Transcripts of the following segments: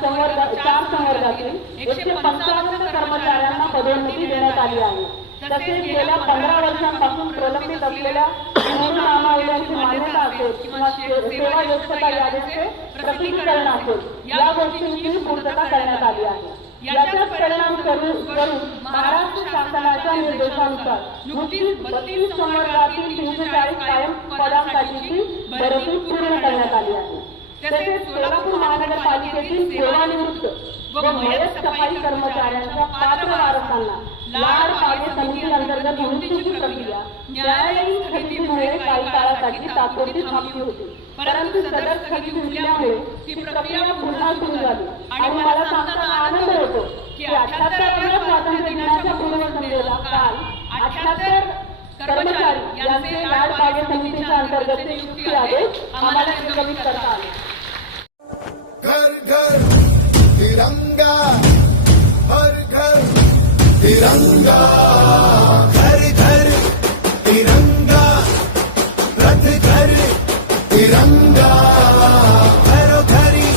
संवर्गातील 155 कर्मचाऱ्यांना पदोन्नती देण्यात आली आहे। तसेच गेल्या 15 वर्षांपासून प्रलंबित असलेल्या निवडणुकांची मान्यता असेल किंवा सेवा योग्यता यादीचे प्रकटीकरण असेल या गोष्टींची पूर्तता करण्यात आली आहे। याचाच परिणाम करून महाराष्ट्र शासनाच्या निर्देशानुसार नुकतीच 32 संवर्गातील 340 कायम पदांसाठीची भरती पूर्ण करण्यात आली आहे। तसेच सोलापूर महानगरपालिकेतील सेवानिवृत्त व मयत सफाई कर्मचाऱ्यांच्या पात्र वारसांना लाड पागे समिती अंतर्गत निवृत्तीची प्रक्रिया न्यायालयीन स्थगितीमुळे काही काळासाठी तात्पुरती थांबली होती, परंतु सदर स्थगिती मिळाल्यामुळे ती प्रक्रिया पुन्हा सुरू झाली आणि मला सांगताना आनंद होतो की 78व्या स्वातंत्र्य दिनाच्या पूर्वसंध्येला काल 78 कर्मचारी यांचे लाड पागे समितीच्या अंतर्गत नियुक्ती आदेश आम्हाला निर्गमित करता आले। घर घर तिरंगा, हर घर तिरंगा, घर घर तिरंगा, रथ घर तिरंगा, घरोघरी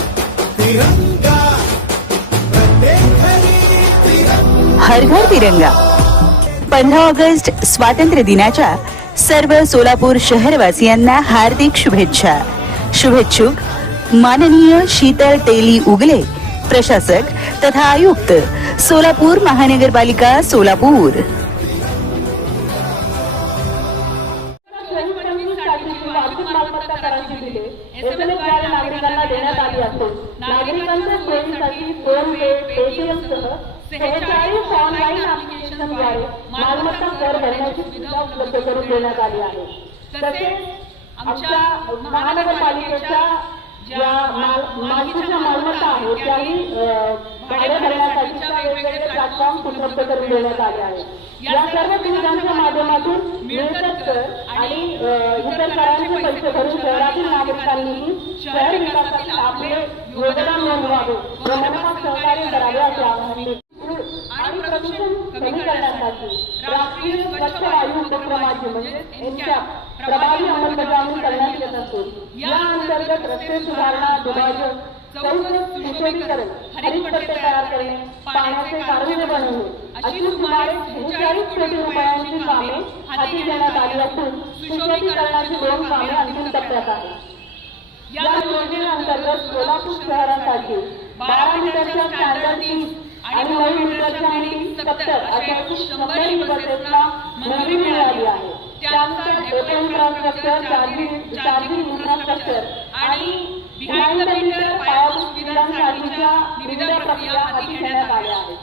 तिरंगा, प्रत्येक घरी तिरंगा। हर घर तिरंगा 15 ऑगस्ट स्वातंत्र्य दिनाच्या सर्व सोलापूर शहरवासियांना हार्दिक शुभेच्छा। शुभेच्छुक माननीय शीतल तेली उगले, प्रशासक तथा आयुक्त सोलापूर महानगरपालिका सोलापूर। नागरिकांना देण्यात आली असून नागरिकांच्या सोयीसाठी फोन पे, पेटीएम सह 46 ऑनलाईन ऍप्लिकेशनद्वारे मालमत्ता कर भरण्याची सुविधा उपलब्ध करून देण्यात आली आहे। तसेच आमच्या महानगरपालिकेच्या ज्या मालकीच्या मालमत्ता आहेत त्याही भाडे भरण्यासाठीच्या वेगवेगळे प्लॅटफॉर्म उपलब्ध करून देण्यात आले आहेत। या सर्व सुविधांच्या माध्यमातून मिळकत कर आणि इतर करांचे पैसे भरून शहरातील नागरिकांनी शहर विकासातील आपले योगदान नोंदवावे व मनपात सहकार्य करावे असे आवाहन मी आणि प्रदूषण कमी करण्यासाठी राष्ट्रीय स्वच्छ वायू उपक्रमाची म्हणजे एनकॅप प्रभावी अंमलबजावणी करण्यात येत असून या अंतर्गत रस्ते सुधारणा, दुभाजक, चौक सुशोभीकरण, हरित पट्टे तयार करणे, पाण्याचे कारखाने बनवणे अशी सुमारे 46 कोटी रुपयांची कामे हाती घेण्यात आली असून सुशोभीकरणाची 2 कामे अंतिम टप्प्यात आहेत। या योजनेअंतर्गत सोलापूर शहरासाठी 12 मीटरच्या स्टँडर्ड आणि 9 मीटरच्या आणि 70 अशा 100 बसेसला मंजुरी मिळाली आहे। त्यानुसार डेपो इन्फ्रास्ट्रक्चर, चार्जिंग इन्फ्रास्ट्रक्चर आणि बिहाइंड द मीटर पायाभूत सुविधांसाठीच्या विविध प्रक्रिया हाती घेण्यात आल्या आहेत।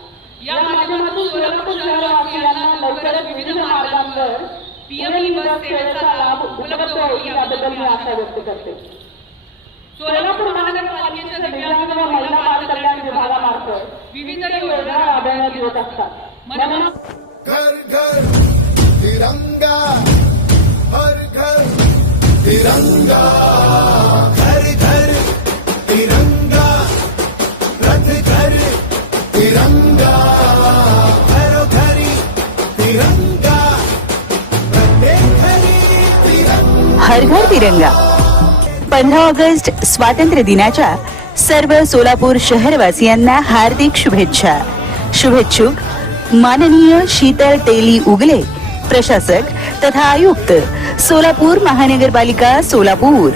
या माध्यमातून सोलापूर शहरवासियांना लवकरच विविध मार्गांवर पीएमई बस सेवेचा लाभ उपलब्ध होईल याबद्दल मी आशा व्यक्त करते। सोलापूर महानगरपालिकेच्या दिव्यांग व महिला बाल कल्याण विभागामार्फत विविध योजना राबवण्यात येत असतात। घर घर तिरंगा, हर घर तिरंगा, घर घर तिरंगा, रथ घर तिरंगा, घरोघरी तिरंगा, प्रत्येक घरी तिरंगा। हर घर तिरंगा 15 ऑगस्ट स्वातंत्र्य दिनाच्या सर्व सोलापूर शहरवासियांना हार्दिक शुभेच्छा। शुभेच्छुक माननीय शीतल तेली उगले, प्रशासक तथा आयुक्त सोलापूर महानगरपालिका सोलापूर।